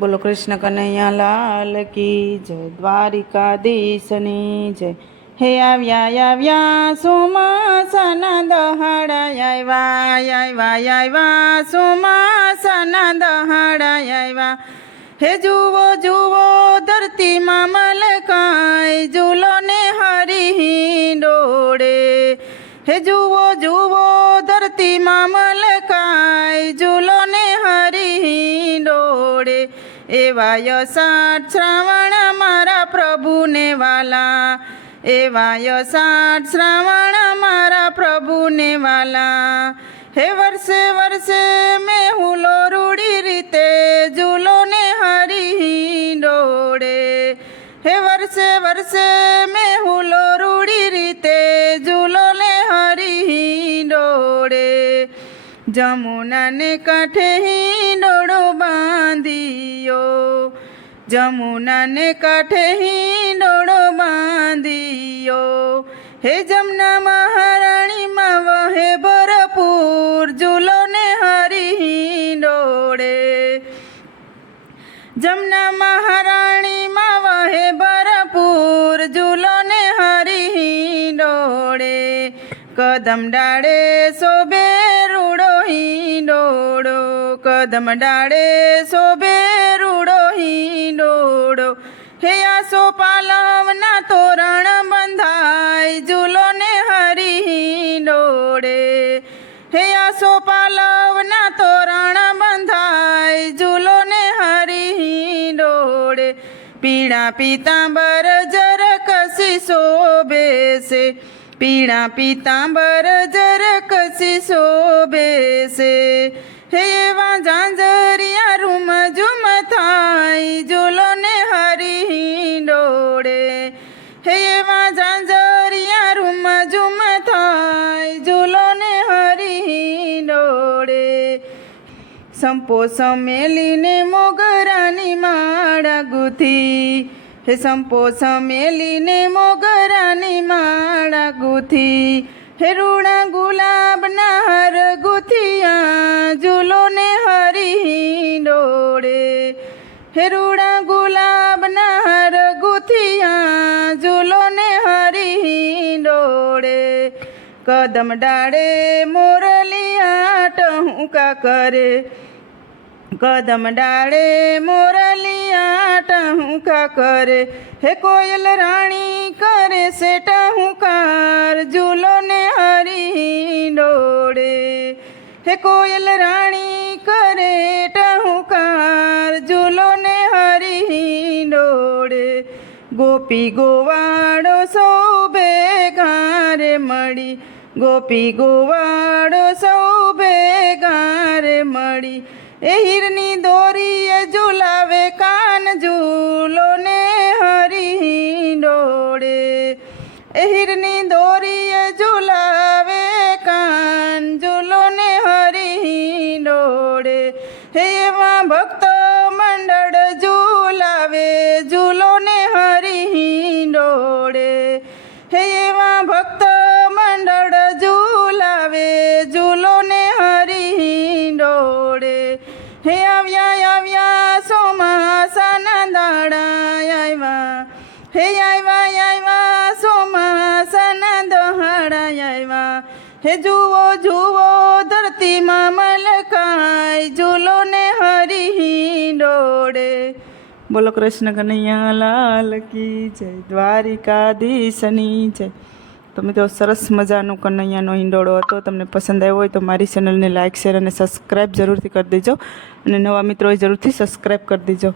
બોલો કૃષ્ણ કનૈયા લાલ કી જય, દ્વારિકાધીશની જય. હે આવ્યા ચોમાસાના દહાડા આવ્યા ચોમાસાના દહાડા આવ્યા. હે જુઓ જુઓ ધરતીમાં મલકાય ઝૂલો ને હરી ડોળે. હે જુઓ જુઓ ધરતીમાં મલકાય ઝૂલો ને હરી ડોળે. એવા સાઠ શ્રાવણ મારા પ્રભુને વાલા, એવા સાઠ શ્રાવણ મારા પ્રભુને વાલા. હે વર્ષે વર્ષે મેં હુલો રૂડી રીતે ઝૂલો ને હરી ડોળે. હે વર્ષે વર્ષે મેં હુલો રૂડી રીતે ઝૂલો ને હરી ડોળે. જમુનાને કાંઠે હિંડોળો બાંધ્યો, જમુનાને કાંઠે હિંડોળો બાંધ્યો. હે જમના મહારાણીમાં વહે ભરપૂર ઝૂલો ને હરી ડોળે. જમના મહારાણીમાં વહે ભરપૂર ઝૂલો ને હરી ડોળે. કદમ ડાળે શોભે રૂડો હિંડોળો, કદમ ડાળે શોભે રૂડો હિંડોળો. હે આસો પાલવના તોરણ બંધાય ઝૂલો ને હરી ડોળે. હે આસો પાલવના તોરણ બંધાય ઝૂલો ને હરી ડોળે. પીળા પીતાંબર જર કસી શોભે છે, પીળા પીતાંબર જર કસી શોભે છે. હે એવા ઝાંઝરિયા રૂમ ઝુમ થાય ઝૂલો ને હરી ડોળે. હે એવા ઝાંઝરિયા રૂમ ઝુમ થાય ઝૂલો ને હરી ડોળે. સંપો સમેલીને મોગરાની માળા ગૂંથી, હે સંપો સમેલીને મોગરાની માળા ગૂંથી. હે રૂડા ગુલાબના હાર ગૂંથિયા ઝૂલો ને હરી ડોળે. હે રૂડા ગુલાબના હાર ગૂંથિયા ઝૂલો ને હરી ડોળે. કદમ ડાળે મોરલિયા ટહુકા કરે, કદમ ડાળે મોરલિયા ટહુકા કરે. હે કોયલ રાણી કરે છે ટહુકાર ઝૂલો ને હરી ડોળે. હે કોયલ રાણી કરે ટહુકાર ઝૂલો ને હરી ડોળે. ગોપી ગોવાળો સૌ ભેગા રે મળી, ગોપી ગોવાળો સૌ ભેગા રે મળી. એ હીરની દોરીએ ઝુલાવે કાન ઝૂલો ને હરી ડોળે. એ હીરની દોરીએ ઝુલાવે કાન ઝૂલો ને હરી ડોળે. હે એવા ભક્ત મંડળ ઝુલાવે ઝૂલો ને હરી ડોળે. હે એવા ભક્ત મંડળ ઝુલાવે ઝૂલો ને હરી ડોળે. હે આવ્યા ચોમાસાના દાડા આવ્યા, હે આવ્યા ચોમાસાના દહાડા આવ્યા. હે જુઓ જુઓ ધરતીમાં મલકાય ઝૂલો ને હરી ડોળે. બોલો કૃષ્ણ કનૈયા લાલ કી જય, દ્વારિકાધીશની જય. તો મિત્રો સરસ મજાનો કનૈયાનો હિંડોળો હતો. તમને પસંદ આવ્યો હોય તો મારી ચેનલને લાઇક શેર અને સબસ્ક્રાઈબ જરૂરથી કરી દેજો, અને નવા મિત્રો જરૂરથી સબસ્ક્રાઈબ કરી દેજો.